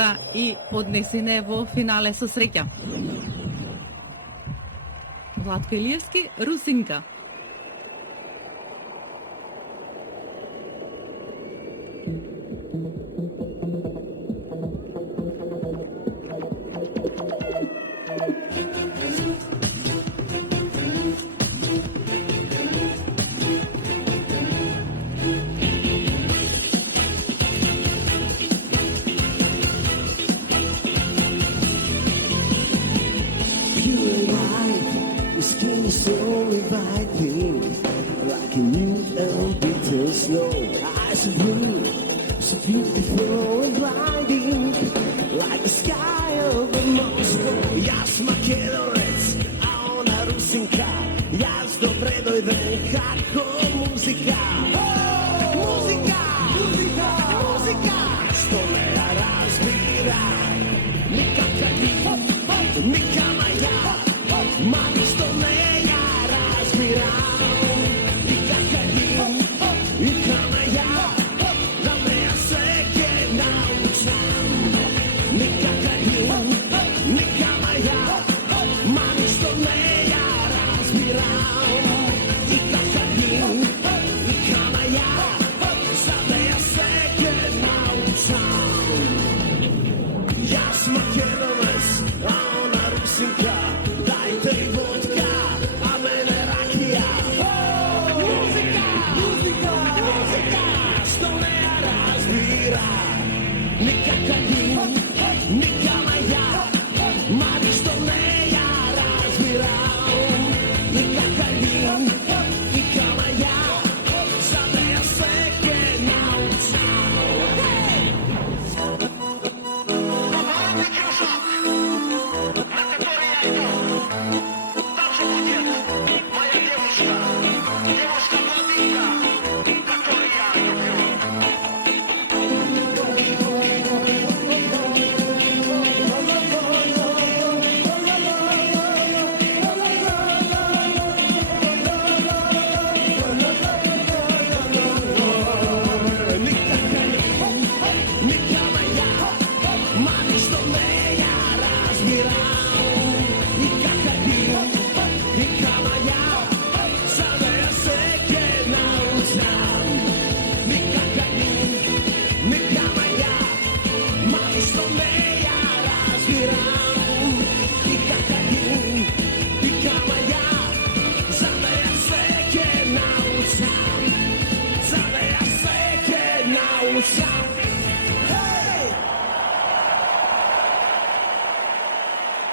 карта и поднесене во финале со среќа. Владко Илиевски, Русинка. Skin is so inviting, like a new and bitter snow. Eyes of blue, so beautiful and blinding, like the sky over Moscow. Ja smakerovec, a ona Rusinka. Ja z dobre dojdem kako muzika. Muzika, muzika, muzika, što me razbira. Nikakva ti, nikama ja. Mami što me ja razbiram I kakadim I kama ja Da me ja sveke naučam Nikakadim Nikama ja Mami što me ja razbiram I kakadim I kama ja Da me ja sveke naučam Ja sam Makedovac A ona Rusinka Dajte i vodka, a mene rakija. Muzika, muzika, muzika, što me razbira. Nikakadim, nikama ja, mami što me ja razbiram. Nikakadim, nikama ja, sada ja sveke naučam.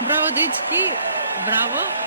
Браво, дечки! Браво!